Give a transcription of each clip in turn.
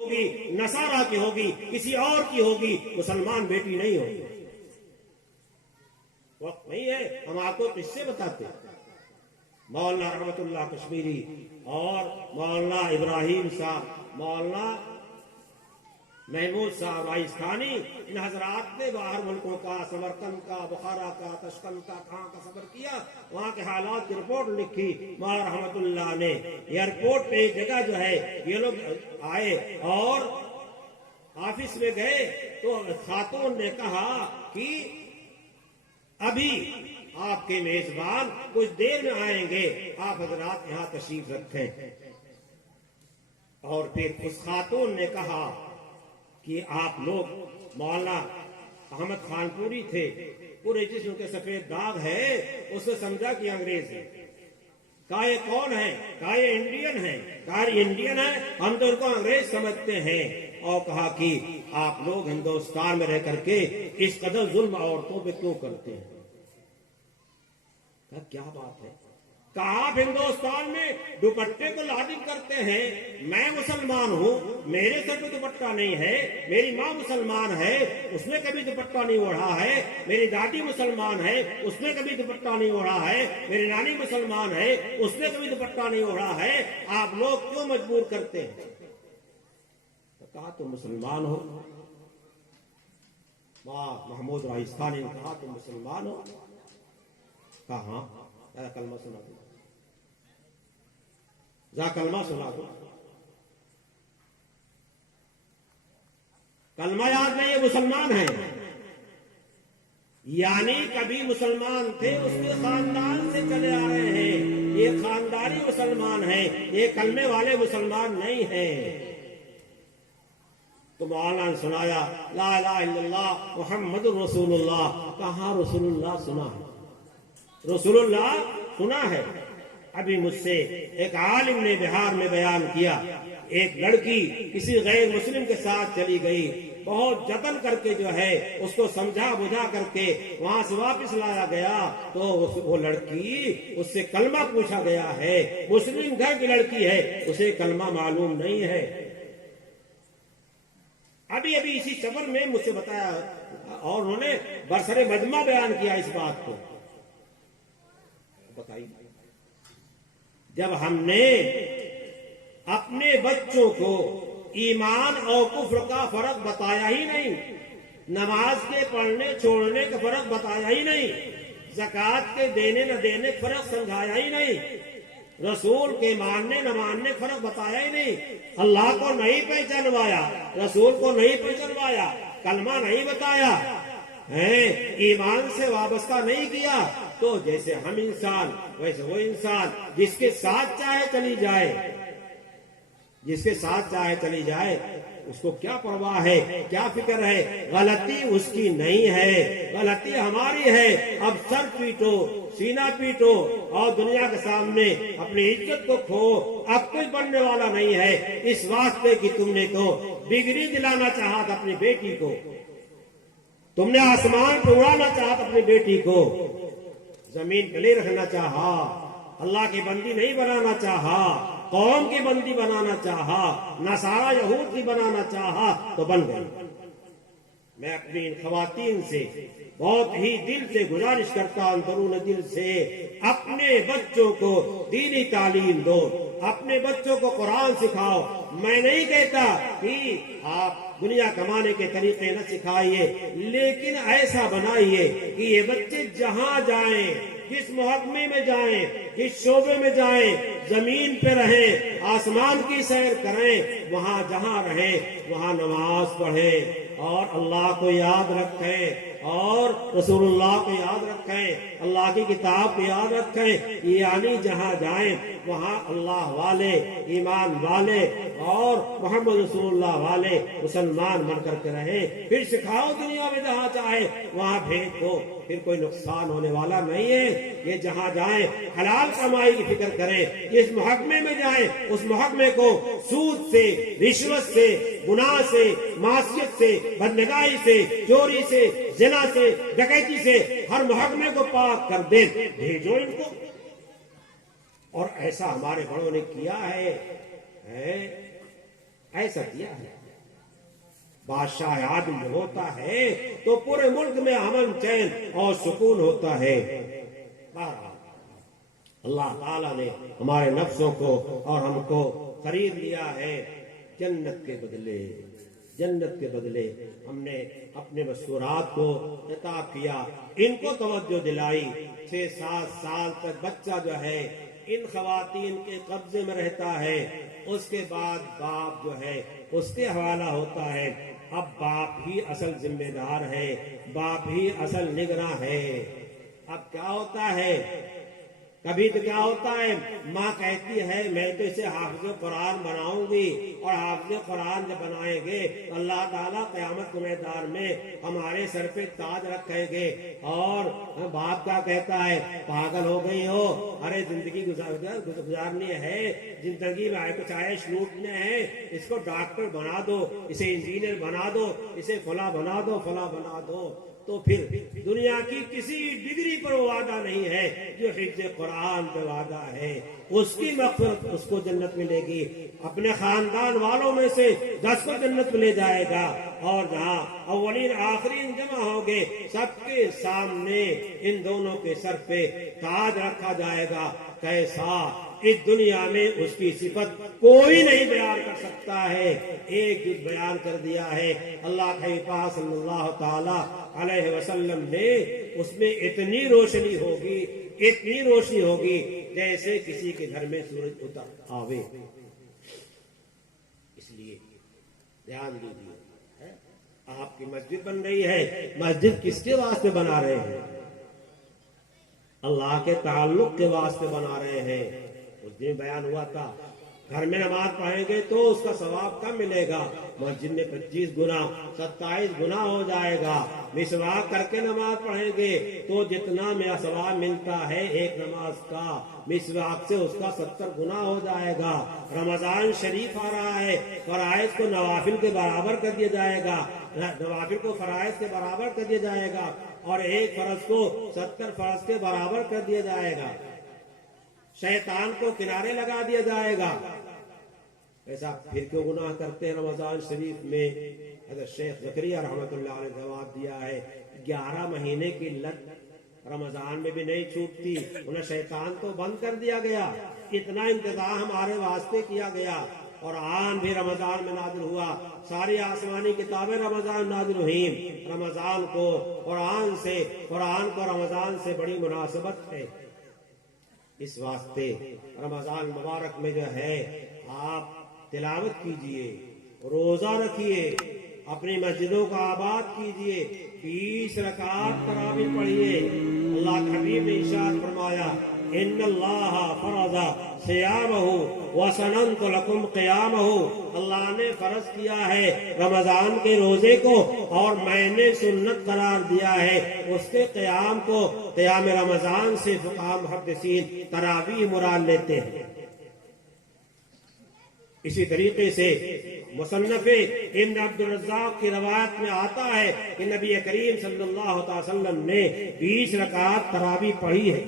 ہوگی، نصارہ کی ہوگی، کسی اور کی ہوگی، مسلمان بیٹی نہیں ہوگی۔ وقت نہیں ہے، ہم آپ کو قصے بتاتے ہیں۔ مولانا رحمت اللہ کشمیری اور مولانا ابراہیم صاحب، مولانا محمود صاحب راجستھانی، ان حضرات نے باہر ملکوں کا، سمرقند کا، بخارا کا، تشقند کا، کہاں کا سفر کیا، وہاں کے حالات کی رپورٹ لکھی۔ مولانا رحمت اللہ نے ایئرپورٹ پہ ایک جگہ جو ہے، یہ لوگ آئے اور آفس میں گئے تو خاتون نے کہا کہ ابھی آپ کے میزبان کچھ دیر میں آئیں گے، آپ حضرات یہاں تشریف رکھیں۔ اور پھر اس خاتون نے کہا کہ آپ لوگ، مولانا احمد خان پوری تھے، پورے جسم کے سفید داغ ہے، اس نے سمجھا کہ انگریز ہے۔ کہا یہ کون ہے؟ کہا یہ انڈین ہے۔ کہا یہ انڈین ہے، ہم تو ان کو انگریز سمجھتے ہیں۔ اور کہا کہ آپ لوگ ہندوستان میں رہ کر کے اس قدر ظلم عورتوں پہ کیوں کرتے ہیں؟ کہا کیا بات ہے؟ کہا آپ ہندوستان میں دوپٹے کو لازم کرتے ہیں، میں مسلمان ہوں، میرے سر پہ دوپٹہ نہیں ہے، میری ماں مسلمان ہے، اس نے کبھی دوپٹہ نہیں اوڑھا ہے، میری دادی مسلمان ہے، اس نے کبھی دوپٹہ نہیں اوڑھا ہے، میری نانی مسلمان ہے، اس نے کبھی دوپٹہ نہیں اوڑھا ہے، آپ لوگ کیوں مجبور کرتے ہیں؟ کہا تم مسلمان ہو؟ محمود راجستھانی نے کہا تم مسلمان ہو؟ کہا ہاں۔ کلمہ سنا دو، کلمہ سنا دو۔ کلمہ یاد نہیں، یہ مسلمان ہیں، یعنی کبھی مسلمان تھے، اس کے خاندان سے چلے آ رہے ہیں، یہ خاندانی مسلمان ہیں، یہ کلمے والے مسلمان نہیں ہیں۔ تو مولانا نے سنایا لا الہ الا اللہ محمد رسول اللہ۔ کہاں رسول اللہ سنا ہے؟ رسول اللہ سنا ہے؟ ابھی مجھ سے ایک عالم نے بہار میں بیان کیا، ایک لڑکی کسی غیر مسلم کے ساتھ چلی گئی، بہت جتن کر کے جو ہے اس کو سمجھا بجھا کر کے وہاں سے واپس لایا گیا، تو وہ لڑکی، اس سے کلمہ پوچھا گیا ہے، مسلم گھر کی لڑکی ہے، اسے کلمہ معلوم نہیں ہے۔ ابھی اسی سفر میں مجھ سے بتایا، اور انہوں نے برسر مجمع بیان کیا اس بات کو۔ بتائیے، جب ہم نے اپنے بچوں کو ایمان اور کفر کا فرق بتایا ہی نہیں، نماز کے پڑھنے چھوڑنے کا فرق بتایا ہی نہیں، زکوٰۃ کے دینے نہ دینے کا فرق سمجھایا ہی نہیں، رسول کے ماننے نہ ماننے کا فرق بتایا ہی نہیں، اللہ کو نہیں پہچانوایا، رسول کو نہیں پہچانوایا، کلمہ نہیں بتایا ہے، ایمان سے وابستہ نہیں کیا، تو جیسے ہم انسان ویسے وہ انسان، جس کے ساتھ چاہے چلی جائے، جس کے ساتھ چاہے چلی جائے، اس کو کیا پرواہ ہے، کیا فکر ہے؟ غلطی اس کی نہیں ہے، غلطی ہماری ہے۔ اب سر پیٹو، سینہ پیٹو اور دنیا کے سامنے اپنی عزت کو کھو، اب کچھ بننے والا نہیں ہے، اس واسطے کہ تم نے تو ڈگری دلانا چاہا تھا اپنی بیٹی کو، تم نے آسمان پہ اڑانا چاہا تھا اپنی بیٹی کو، زمین پہ نہیں رکھنا چاہا، اللہ کی بندی نہیں بنانا چاہا، قوم کی بندی بنانا چاہا، نصارہ یہود کی بنانا چاہا، تو بن گئی۔ میں اپنی ان خواتین سے بہت ہی دل سے گزارش کرتا ہوں، اندرون دل سے، اپنے بچوں کو دینی تعلیم دو، اپنے بچوں کو قرآن سکھاؤ۔ میں نہیں کہتا کہ آپ دنیا کمانے کے طریقے نہ سکھائیے، لیکن ایسا بنائیے کہ یہ بچے جہاں جائیں، جس محکمے میں جائیں، جس شعبے میں جائیں، زمین پہ رہیں، آسمان کی سیر کریں، وہاں جہاں رہیں وہاں نماز پڑھیں اور اللہ کو یاد رکھیں اور رسول اللہ کو یاد رکھیں، اللہ کی کتاب کو یاد رکھیں، یعنی جہاں جائیں وہاں اللہ والے، ایمان والے اور محمد رسول اللہ والے مسلمان بن کر کے رہیں۔ پھر سکھاؤ دنیا میں جہاں چاہے وہاں بھیج دو، پھر کوئی نقصان ہونے والا نہیں ہے۔ یہ جہاں جائیں حلال کمائی کی فکر کریں، جس محکمے میں جائیں اس محکمے کو سود سے، رشوت سے، گناہ سے، معصیت سے، بدنگاہی سے، چوری سے، زنا سے، ڈکیتی سے ہر محکمے کو پاک کر دیں، بھیجو ان کو۔ اور ایسا ہمارے بڑوں نے کیا ہے۔ ایسا کیا ہے. بادشاہ عادل ہوتا ہے تو پورے ملک میں امن چین اور سکون ہوتا ہے. اللہ تعالیٰ نے ہمارے نفسوں کو اور ہم کو خرید لیا ہے جنت کے بدلے. جنت کے بدلے ہم نے اپنے مستورات کو خطاب کیا، ان کو توجہ دلائی. 6-7 سال تک بچہ جو ہے ان خواتین کے قبضے میں رہتا ہے، اس کے بعد باپ جو ہے اس کے حوالہ ہوتا ہے. اب باپ ہی اصل ذمہ دار ہے، باپ ہی اصل نگراں ہے. اب کیا ہوتا ہے، کبھی تو کیا ہوتا ہے، ماں کہتی ہے میں تو اسے حافظ قرآن بناؤں گی، اور حافظ قرآن جب بنائیں گے اللہ تعالیٰ قیامت کے میدان میں ہمارے سر پہ تاج رکھیں گے. اور باپ کیا کہتا ہے، پاگل ہو گئی ہو، ارے زندگی گزارنی ہے، زندگی میں کچھ عائش لوٹنے ہیں، اس کو ڈاکٹر بنا دو، اسے انجینئر بنا دو، اسے فلاں بنا دو، فلاں بنا دو. تو پھر دنیا کی کسی ڈگری پر وعدہ نہیں ہے جو حفظ قرآن پہ وعدہ ہے. اس کی مغفرت اس کو جنت ملے گی، اپنے خاندان والوں میں سے 10 کو جنت میں لے جائے گا، اور جہاں اولین آخرین جمع ہوں گے سب کے سامنے ان دونوں کے سر پہ تاج رکھا جائے گا. کیسا اس دنیا میں اس کی صفت کوئی نہیں بیان کر سکتا ہے، ایک جز بیان کر دیا ہے اللہ کے پاس صلی اللہ تعالی علیہ وسلم نے. اس میں اتنی روشنی ہوگی، اتنی روشنی ہوگی جیسے کسی کے گھر میں سورج اتر آوے. اس لیے دھیان دیجیے، آپ کی مسجد بن رہی ہے، مسجد کس کے واسطے بنا رہے ہیں؟ اللہ کے تعلق کے واسطے بنا رہے ہیں. اس دن بیان ہوا تھا گھر میں نماز پڑھیں گے تو اس کا ثواب کم ملے گا، مسجد میں 25 گنا 27 گنا ہو جائے گا. مسواک کر کے نماز پڑھیں گے تو جتنا میں ثواب ملتا ہے ایک نماز کا، مسواک سے اس کا 70 گنا ہو جائے گا. رمضان شریف آ رہا ہے، فرائض کو نوافل کے برابر کر دیا جائے گا، نوافل کو فرائض کے برابر کر دیا جائے گا، اور ایک فرض کو 70 فرض کے برابر کر دیا جائے گا. شیطان کو کنارے لگا دیا جائے گا. ایسا پھر کیوں گناہ کرتے ہیں؟ رمضان شریف میں حضرت شیخ زکریا رحمۃ اللہ علیہ نے جواب دیا ہے 11 مہینے کی لت رمضان میں بھی نہیں چھوٹتی. انہیں شیطان تو بند کر دیا گیا، اتنا انتظام ہمارے واسطے کیا گیا. قرآن بھی رمضان میں نازل ہوا، ساری آسمانی کتابیں رمضان نازل ہوئیں. رمضان کو قرآن کو رمضان سے بڑی مناسبت ہے. اس واسطے رمضان مبارک میں جو ہے آپ تلاوت کیجئے، روزہ رکھیے، اپنی مسجدوں کو آباد کیجئے، 20 رکعات تراویح پڑھیے. اللہ کے حبیب نے ارشاد فرمایا ان اللہ فرض صیامہ وسننت لکم قیامہ. اللہ نے فرض کیا ہے رمضان کے روزے کو، اور میں نے سنت قرار دیا ہے اس کے قیام کو. قیام رمضان سے فقہاء محدثین تراویح مراد لیتے ہیں. اسی طریقے سے مصنف ابن عبد الرزاق کی روایت میں آتا ہے کہ نبی کریم صلی اللہ علیہ وسلم نے 20 رکعت تراویح پڑھی ہے.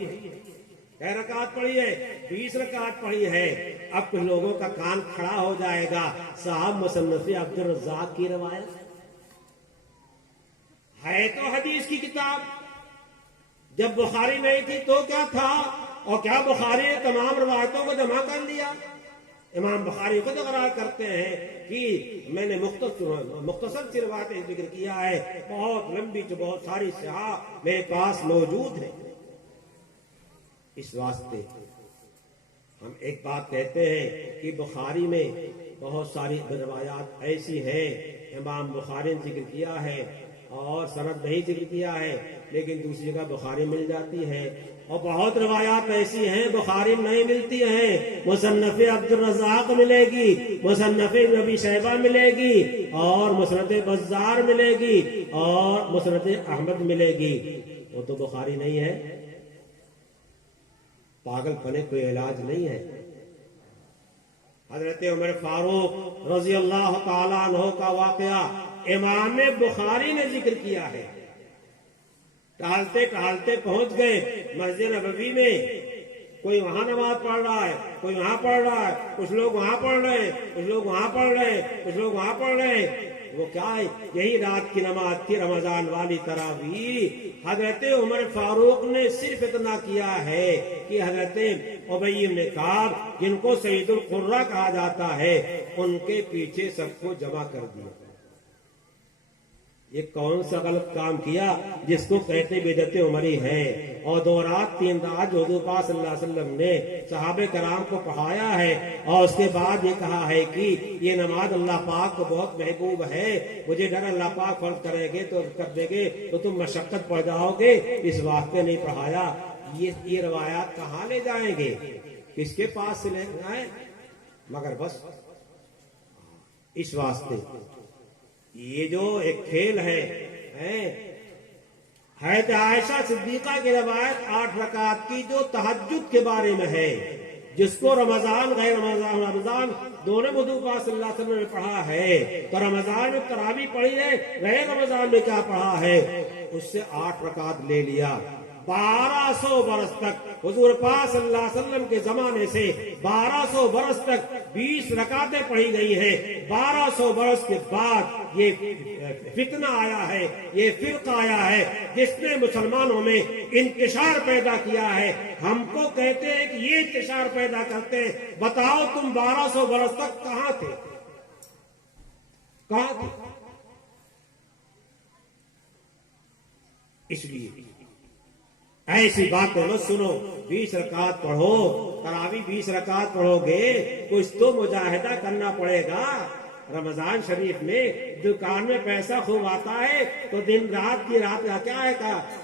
کئی رکعت پڑھی ہے؟ 20 رکعت پڑھی ہے. اب کچھ لوگوں کا کان کھڑا ہو جائے گا، صاحب مصنف عبد الرزاق کی روایت ہے تو حدیث کی کتاب، جب بخاری نہیں تھی تو کیا تھا؟ اور کیا بخاری نے تمام روایتوں کو جمع کر لیا؟ امام بخاری خود اقرار کرتے ہیں کہ میں نے مختصر سی روایتیں ذکر کیا ہے، بہت لمبی جو بہت ساری صحاح میرے پاس موجود ہیں. اس واسطے ہم ایک بات کہتے ہیں کہ بخاری میں بہت ساری روایات ایسی ہیں امام بخاری نے ذکر کیا ہے اور سند نہیں ذکر کیا ہے، لیکن دوسری جگہ بخاری مل جاتی ہے. اور بہت روایات ایسی ہیں بخاری میں نہیں ملتی ہیں، مصنف عبد الرزاق ملے گی، مصنف ابی شیبہ ملے گی، اور مسند بزار ملے گی، اور مسند احمد ملے گی. وہ تو بخاری نہیں ہے. پاگل پنے کوئی علاج نہیں ہے. حضرت عمر فاروق رضی اللہ تعالیٰ عنہ کا واقعہ امام بخاری نے ذکر کیا ہے. ٹہلتے ٹہلتے پہنچ گئے مسجد نبوی میں، کوئی وہاں نماز پڑھ رہا ہے، کوئی وہاں پڑھ رہا ہے، کچھ لوگ وہاں پڑھ رہے ہیں، کچھ لوگ وہاں پڑھ رہے ہیں، کچھ لوگ وہاں پڑھ رہے ہیں۔ وہ کیا ہے؟ یہی رات کی نماز تھی، رمضان والی تراویح۔ حضرت عمر فاروق نے صرف اتنا کیا ہے کہ حضرت ابی بن کعب، جن کو سید القرہ کہا جاتا ہے، ان کے پیچھے سب کو جمع کر دیا۔ یہ کون سا غلط کام کیا جس کو کہتے بدعت عمری ہے؟ اور 2 رات 3 رات حضور پاک صلی اللہ علیہ وسلم نے صحابہ کرام کو پڑھایا ہے، اور اس کے بعد یہ کہا ہے کہ یہ نماز اللہ پاک کو بہت محبوب ہے، مجھے ڈر اللہ پاک فرض کریں گے تو کر دیں گے تو تم مشقت پڑ جاؤ گے، اس واسطے نہیں پڑھایا۔ یہ روایات کہاں لے جائیں گے؟ کس کے پاس سے لے جائیں؟ مگر بس اس واسطے یہ جو ایک کھیل ہے، حضرت عائشہ صدیقہ کی روایت 8 رکعت کی جو تہجد کے بارے میں ہے، جس کو رمضان غیر رمضان دونوں حضور پاک صلی اللہ علیہ وسلم نے پڑھا ہے، تو رمضان میں تراویح پڑھی ہے، غیر رمضان میں کیا پڑھا ہے، اس سے 8 رکعت لے لیا۔ 1200 برس تک حضور پاک صلی اللہ علیہ وسلم کے زمانے سے 1200 برس تک 20 رکعتیں پڑھی گئی ہیں۔ 1200 برس کے بعد یہ فتنہ آیا ہے، یہ فرقہ آیا ہے جس نے مسلمانوں میں انتشار پیدا کیا ہے۔ ہم کو کہتے ہیں کہ یہ انتشار پیدا کرتے ہیں، بتاؤ تم 1200 برس تک کہاں تھے؟ کہاں تھے؟ اس لیے ایسی باتیں مت سنو۔ 20 رکعت پڑھو، تراویح 20 رکعت پڑھو گے، کچھ تو مجاہدہ کرنا پڑے گا۔ رمضان شریف میں دکان میں پیسہ خوب آتا ہے تو دن رات کی رات کیا ہے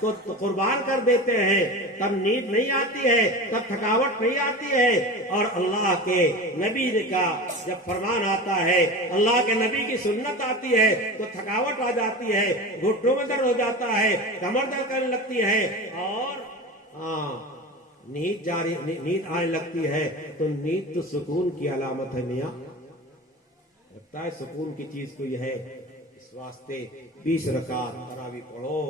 تو قربان کر دیتے ہیں، تب نیند نہیں آتی ہے، تب تھکاوٹ نہیں آتی ہے۔ اور اللہ کے نبی کا جب فرمان آتا ہے، اللہ کے نبی کی سنت آتی ہے تو تھکاوٹ آ جاتی ہے، گھٹنوں میں درد ہو جاتا ہے، کمر درد کرنے لگتی ہے، اور نیند آنے لگتی ہے۔ تو نیند تو سکون کی علامت ہے میاں، لگتا ہے سکون کی چیز کوئی ہے۔ اس واسطے 20 رکعت تراویح پڑھو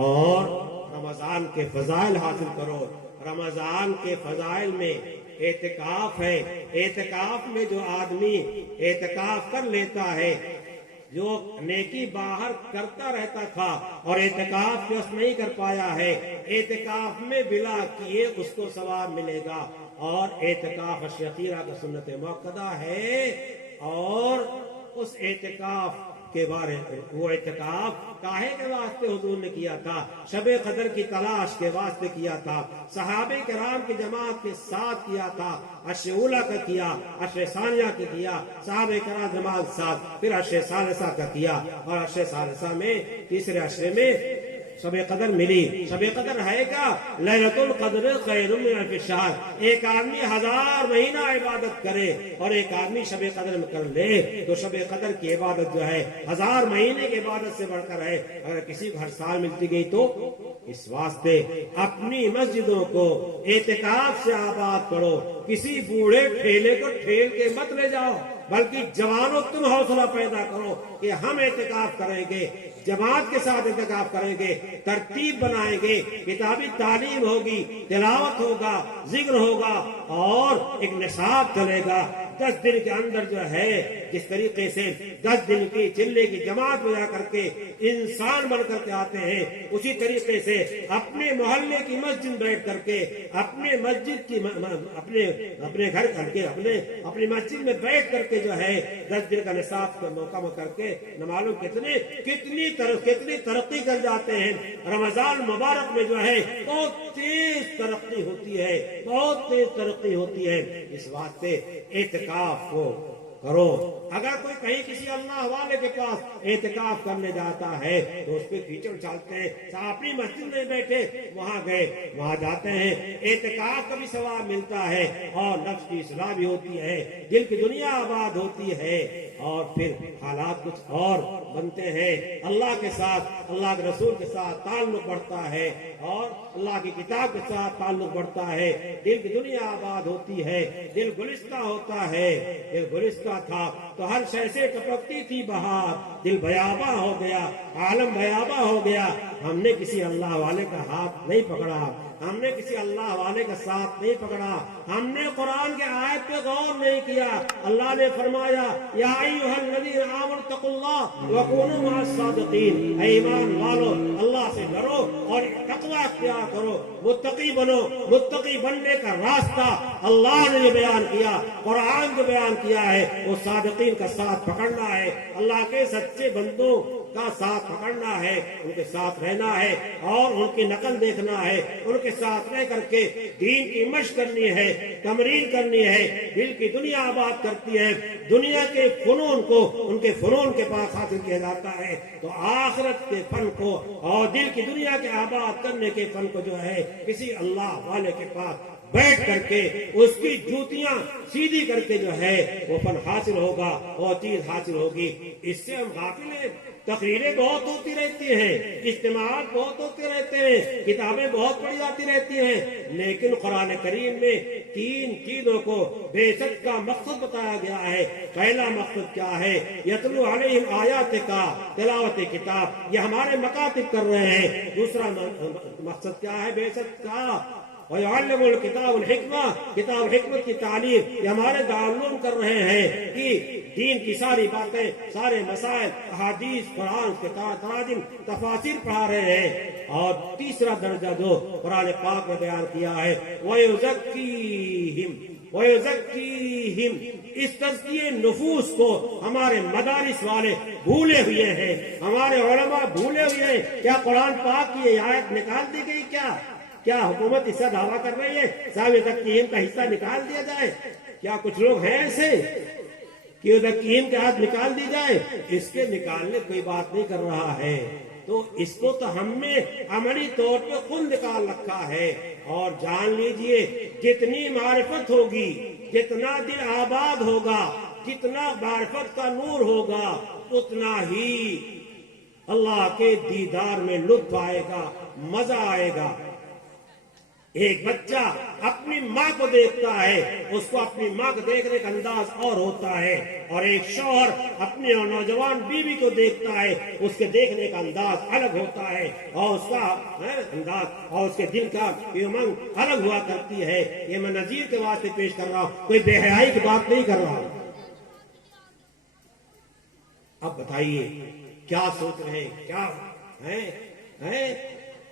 اور رمضان کے فضائل حاصل کرو۔ رمضان کے فضائل میں اعتکاف ہے۔ اعتکاف میں جو آدمی اعتکاف کر لیتا ہے، جو نیکی باہر کرتا رہتا تھا اور اعتکاف کے اس نہیں کر پایا ہے، اعتکاف میں بلا کیے اس کو ثواب ملے گا۔ اور اعتکاف شقیرہ کا سنت موقدہ ہے، اور اس اعتکاف کے بارے وہ اعتکاف کاہے کے واسطے حضور نے کیا تھا؟ شب قدر کی تلاش کے واسطے کیا تھا، صحابہ کرام کی جماعت کے ساتھ کیا تھا، عشر اولیٰ کا کیا، عشر ثانیہ کا کیا، صحابہ کرام جماعت کے ساتھ، پھر عشر ثالثہ کا کیا، اور عشر ثالثہ میں تیسرے عشرے میں شب قدر ملی۔ شب قدر ہے کیا؟ لیلۃ القدر خیر من الف شہر۔ ایک آدمی 1000 مہینہ عبادت کرے اور ایک آدمی شب قدر میں کر لے تو شب قدر کی عبادت جو ہے 1000 مہینے کی عبادت سے بڑھ کر ہے۔ اگر کسی کو ہر سال ملتی گئی تو اس واسطے اپنی مسجدوں کو اعتکاف سے آباد کرو۔ کسی بوڑھے ٹھیلے کو ٹھیل کے مت لے جاؤ، بلکہ جوانوں تم حوصلہ پیدا کرو کہ ہم اعتکاف کریں گے، جماعت کے ساتھ اعتکاف کریں گے، ترتیب بنائیں گے، کتابی تعلیم ہوگی، تلاوت ہوگا، ذکر ہوگا، اور ایک نصاب چلے گا۔ 10 دن کے اندر جو ہے جس طریقے سے 10 دن کی چلے کی جماعت میں جا کر کے انسان بن کر کے آتے ہیں، اسی طریقے سے اپنے محلے کی مسجد بیٹھ کر کے اپنے مسجد کی اپنے گھر کر کے اپنی مسجد میں بیٹھ کر کے جو ہے 10 دن کا نصاب مکمل کر کے نمازوں کتنی ترقی کر جاتے ہیں۔ رمضان مبارک میں جو ہے بہت تیز ترقی ہوتی ہے، بہت تیز ترقی ہوتی ہے۔ اس واسطے اعتکاف کو کرو۔ اگر کوئی کہیں کسی اللہ والے کے پاس اعتکاف کرنے جاتا ہے تو اس پہ کیچڑ چالتے ہیں، اپنی مسجد میں بیٹھے وہاں گئے، وہاں جاتے ہیں، اعتکاف کا بھی ثواب ملتا ہے اور نفس کی اصلاح بھی ہوتی ہے، دل کی دنیا آباد ہوتی ہے، اور پھر حالات کچھ اور بنتے ہیں۔ اللہ کے ساتھ، اللہ کے رسول کے ساتھ تعلق بڑھتا ہے اور اللہ کی کتاب کے ساتھ تعلق بڑھتا ہے، دل کی دنیا آباد ہوتی ہے، دل گلستہ ہوتا ہے۔ دل گلستہ تھا تو ہر شے سے ٹپکتی تھی بہار، دل بیاباں ہو گیا، عالم بیاباں ہو گیا۔ ہم نے کسی اللہ والے کا ہاتھ نہیں پکڑا، ہم نے کسی اللہ والے کا ساتھ نہیں پکڑا، ہم نے قرآن کے آیت پہ غور نہیں کیا۔ اللہ نے فرمایا یا ایھا الذین آمنوا اتقوا اللہ وکونوا مع الصادقین، اے ایمان والو اللہ سے ڈرو اور تقوی اختیار کرو، متقی بنو۔ متقی بننے کا راستہ اللہ نے جو بیان کیا، قرآن جو بیان کیا ہے، وہ صادقین کا ساتھ پکڑنا ہے، اللہ کے سچے بندوں کا ساتھ پکڑنا ہے، ان کے ساتھ رہنا ہے اور ان کی نقل دیکھنا ہے، ان کے ساتھ رہ کر کے دین کی مشق کرنی ہے، تمرین کرنی ہے۔ دل کی دنیا آباد کرتی ہے، دنیا کے فنون کو ان کے فنون کے پاس حاصل کیا جاتا ہے، تو آخرت کے فن کو اور دل کی دنیا کے آباد کرنے کے فن کو جو ہے کسی اللہ والے کے پاس بیٹھ کر کے اس کی جوتیاں سیدھی کر کے جو ہے وہ فن حاصل ہوگا، وہ چیز حاصل ہوگی۔ اس سے ہم غافل ہیں۔ تقریریں بہت ہوتی رہتی ہیں، اجتماعات بہت ہوتے رہتے ہیں، کتابیں بہت پڑھی جاتی رہتی ہیں، لیکن قرآن کریم میں 3 چیزوں کو بعثت کا مقصد بتایا گیا ہے۔ پہلا مقصد کیا ہے؟ یتلو علیہم آیات کا، تلاوت کتاب، یہ ہمارے مکاتب کر رہے ہیں۔ دوسرا مقصد کیا ہے بعثت کا؟ وَيُعَلِّمُ الْكِتَابُ الْحِكْمَةَ، کتاب حکمت کی تعلیم، یہ ہمارے دارالعلوم کر رہے ہیں کہ دین کی ساری باتیں، سارے مسائل، احادیث، قرآن کے تراجم، تفاسیر پڑھا رہے ہیں۔ اور تیسرا درجہ جو قرآن پاک میں بیان کیا ہے، وَيُزَكِّيهِمْ وَيُزَكِّيهِمْ، اس تزکیے نفوس کو ہمارے مدارس والے بھولے ہوئے ہیں، ہمارے علماء بھولے ہوئے ہیں۔ کیا قرآن پاک کی یہ آیت نکال دی گئی؟ کیا حکومت اس کا دعویٰ کر رہی ہے صاحب تقیم کا حصہ نکال دیا جائے؟ کیا کچھ لوگ ہیں ایسے کہ تقیم کے ہاتھ نکال دی جائے؟ اس کے نکالنے کوئی بات نہیں کر رہا ہے، تو اس کو تو ہم نے عملی طور پہ خود نکال رکھا ہے۔ اور جان لیجئے جتنی معرفت ہوگی، جتنا دل آباد ہوگا، جتنا معرفت کا نور ہوگا، اتنا ہی اللہ کے دیدار میں لطف آئے گا، مزہ آئے گا۔ ایک بچہ اپنی ماں کو دیکھتا ہے، اس کو اپنی ماں کو دیکھنے کا انداز اور ہوتا ہے، اور ایک شوہر اپنی نوجوان بیوی کو دیکھتا ہے، اس کے دیکھنے کا انداز الگ ہوتا ہے، اور اس کا انداز اور اس کے دل کا امنگ الگ ہوا کرتی ہے۔ یہ میں نظیر کے واسطے پیش کر رہا ہوں، کوئی بے حیائی کی بات نہیں کر رہا ہوں۔ اب بتائیے کیا سوچ رہے ہیں؟ کیا ہیں؟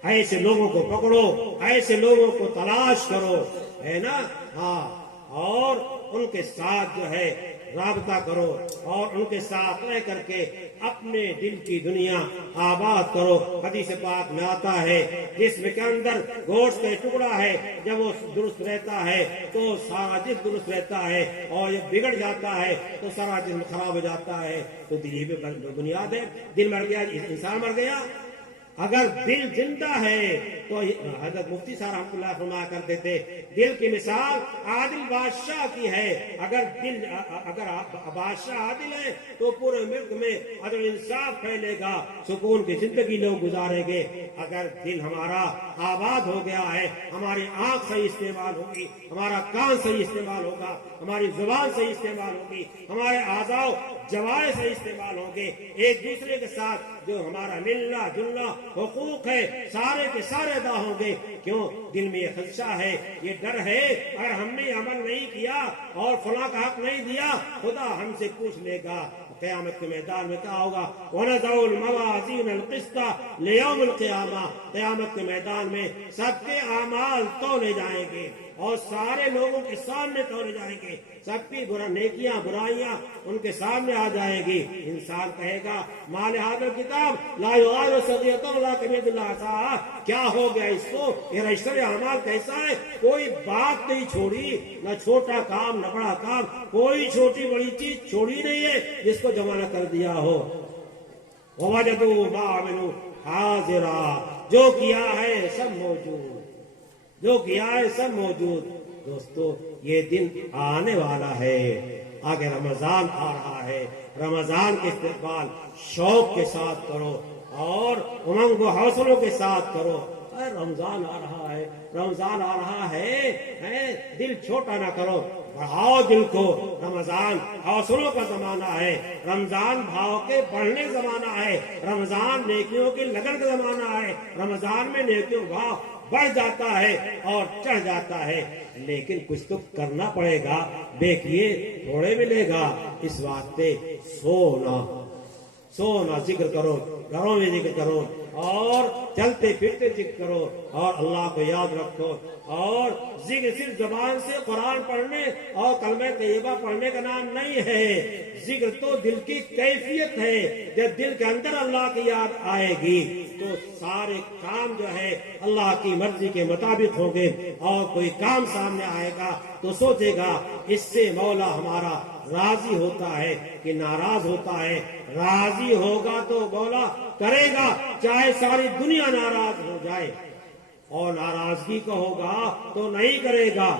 ایسے لوگوں کو پکڑو، ایسے لوگوں کو تلاش کرو، ہے نا؟ ہاں، اور ان کے ساتھ جو ہے رابطہ کرو، اور ان کے ساتھ رہ کر کے اپنے دل کی دنیا آباد کرو۔ حدیث پاک میں آتا ہے جسم کے اندر گوشت کا ٹکڑا ہے، جب وہ درست رہتا ہے تو سارا جسم درست رہتا ہے، اور یہ بگڑ جاتا ہے تو سارا جسم خراب ہو جاتا ہے۔ تو دل ہی پہ بنیاد ہے۔ دل مر گیا، انسان مر گیا۔ اگر دل زندہ ہے تو حضرت مفتی صاحب رحمۃ اللہ فرمایا کرتے تھے، دل کی مثال عادل بادشاہ کی ہے۔ اگر بادشاہ عادل ہے تو پورے ملک میں عدل انصاف پھیلے گا، سکون کی زندگی لوگ گزاریں گے۔ اگر دل ہمارا آباد ہو گیا ہے، ہماری آنکھ صحیح استعمال ہوگی، ہمارا کان صحیح استعمال ہوگا، ہماری زبان صحیح استعمال ہوگی، ہمارے اعضاء جوارح صحیح استعمال ہوں گے، ایک دوسرے کے ساتھ جو ہمارا ملنا جلنا حقوق ہے سارے کے سارے ادا ہوں گے۔ کیوں؟ دل میں یہ خدشہ ہے، یہ ڈر ہے، اگر ہم نے عمل نہیں کیا اور فلاں کا حق نہیں دیا، خدا ہم سے پوچھ لے گا۔ قیامت کے میدان میں کیا ہوگا؟ وَنَضَعُ الْمَوَازِينَ الْقِسْطَ لِيَوْمِ الْقِيَامَةِ، قیامت کے میدان میں سب کے اعمال تولے جائیں گے اور سارے لوگوں کے سامنے تولے جائیں گے، سب کی نیکیاں برائیاں ان کے سامنے آ جائیں گی۔ انسان کہے گا مال ھذا کتاب لا یغادر صغیرۃ ولا کبیرۃ الا احصاھا، کیا ہو گیا اس کو؟ یہ رجسٹر اعمال کیسا ہے؟ کوئی بات نہیں چھوڑی، نہ چھوٹا کام نہ بڑا کام، کوئی چھوٹی بڑی چیز چھوڑی نہیں ہے جس کو جمع نہ کر دیا ہو۔ ووجدوا ما عملوا حاضرا، جو کیا ہے سب موجود، جو کیا ہے سب موجود۔ دوستو یہ دن آنے والا ہے، آگے رمضان آ رہا ہے، رمضان کے استقبال شوق کے ساتھ کرو اور امنگ و حوصلوں کے ساتھ کرو۔ رمضان آ رہا ہے، رمضان آ رہا ہے، دل چھوٹا نہ کرو، بڑھاؤ دل کو۔ رمضان حوصلوں کا زمانہ ہے، رمضان بھاؤ کے بڑھنے کا زمانہ ہے، رمضان نیکیوں کی لگن کا زمانہ ہے، رمضان میں نیکیوں بھاؤ بڑھ جاتا ہے اور چڑھ جاتا ہے، لیکن کچھ تو کرنا پڑے گا، بے کیے تھوڑے ملے گا۔ اس واسطے سونا ذکر کرو، گھروں میں ذکر کرو، اور چلتے پھرتے ذکر کرو، اور اللہ کو یاد رکھو۔ اور ذکر صرف زبان سے قرآن پڑھنے اور کلمہ طیبہ پڑھنے کا نام نہیں ہے، ذکر تو دل کی کیفیت ہے۔ جب دل کے اندر اللہ کی یاد آئے گی تو سارے کام جو ہے اللہ کی مرضی کے مطابق ہوں گے، اور کوئی کام سامنے آئے گا تو سوچے گا اس سے مولا ہمارا راضی ہوتا ہے کہ ناراض ہوتا ہے۔ راضی ہوگا تو مولا کرے گا، چاہے ساری دنیا ناراض ہو جائے، اور ناراضگی کا ہوگا تو نہیں کرے گا،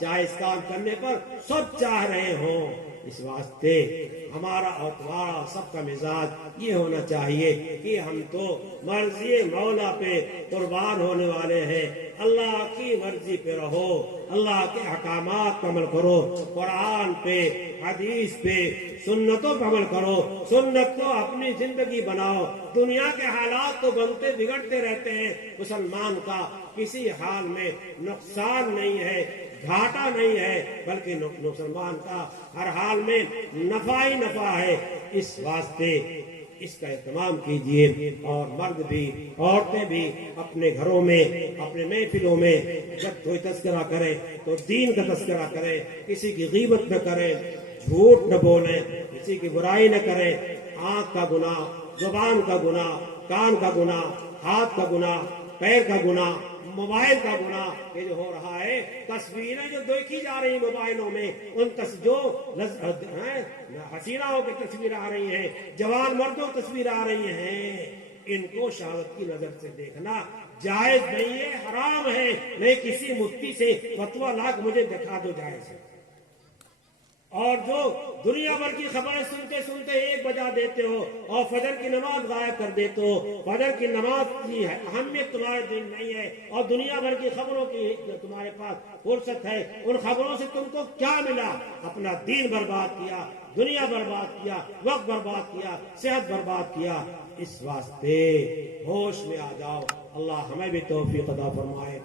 چاہے اس کام کرنے پر سب چاہ رہے ہوں۔ اس واسطے ہمارا اور تمہارا سب کا مزاج یہ ہونا چاہیے کہ ہم تو مرضی مولا پہ قربان ہونے والے ہیں۔ اللہ کی مرضی پہ رہو، اللہ کے احکامات پر عمل کرو، قرآن پہ، حدیث پہ، سنتوں پر عمل کرو، سنت کو اپنی زندگی بناؤ۔ دنیا کے حالات تو بنتے بگڑتے رہتے ہیں، مسلمان کا کسی حال میں نقصان نہیں ہے، گھاٹا نہیں ہے، بلکہ مسلمان کا ہر حال میں نفع ہی نفع ہے۔ اس واسطے اس کا اہتمام کیجیے، اور مرد بھی عورتیں بھی اپنے گھروں میں، اپنے محفلوں میں جب کوئی تذکرہ کرے تو دین کا تذکرہ کرے، کسی کی غیبت نہ کرے، جھوٹ نہ بولے، کسی کی برائی نہ کرے۔ آنکھ کا گناہ، زبان کا گناہ، کان کا گناہ، ہاتھ کا گناہ، پیر کا گناہ، موبائل کا گناہ، یہ جو ہو رہا ہے، تصویریں جو دیکھی جا رہی موبائلوں میں، ان جو حسیناؤں کی تصویریں آ رہی ہیں، جوان مردوں کی تصویریں آ رہی ہیں، ان کو شہوت کی نظر سے دیکھنا جائز نہیں ہے، حرام ہے۔ نہیں کسی مفتی سے فتویٰ لا کے مجھے دکھا دو جائز ہے۔ اور جو دنیا بھر کی خبریں سنتے سنتے 1 بجا دیتے ہو اور فجر کی نماز غائب کر دیتے ہو، فجر کی نماز کی اہمیت تمہارے دل نہیں ہے، اور دنیا بھر کی خبروں کی جو تمہارے پاس فرصت ہے، ان خبروں سے تم کو کیا ملا؟ اپنا دین برباد کیا، دنیا برباد کیا، وقت برباد کیا، صحت برباد کیا۔ اس واسطے ہوش میں آ جاؤ۔ اللہ ہمیں بھی توفیق عطا فرمائے،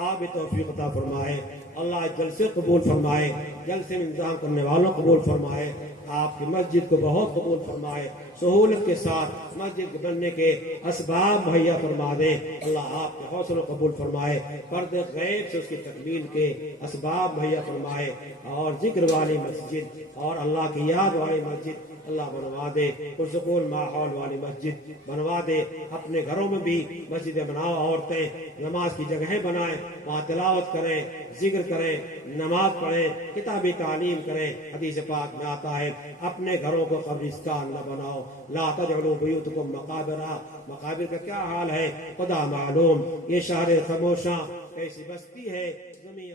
آپ بھی توفیق عطا فرمائے۔ اللہ جلسے قبول فرمائے، جلسے میں انتظام کرنے والوں قبول فرمائے، آپ کی مسجد کو بہت قبول فرمائے، سہولت کے ساتھ مسجد بننے کے اسباب مہیا فرما دے۔ اللہ آپ کے حوصلوں قبول فرمائے، پردے غیب سے اس کی تکمیل کے اسباب مہیا فرمائے، اور ذکر والی مسجد اور اللہ کی یاد والی مسجد اللہ بنوا دے، پرسکون ماحول والی مسجد بنوا دے۔ اپنے گھروں میں بھی مسجدیں بناؤ، عورتیں نماز کی جگہیں بنائیں، وہاں تلاوت کریں، ذکر کریں، نماز پڑھیں، کتابی تعلیم کریں۔ حدیث پاک میں آتا ہے اپنے گھروں کو قبرستان نہ بناؤ، لا تجعلوا بیوتکم مقابرا۔ مقابر کا کیا حال ہے خدا معلوم۔ یہ شہر خاموشاں کیسی بستی ہے، زمین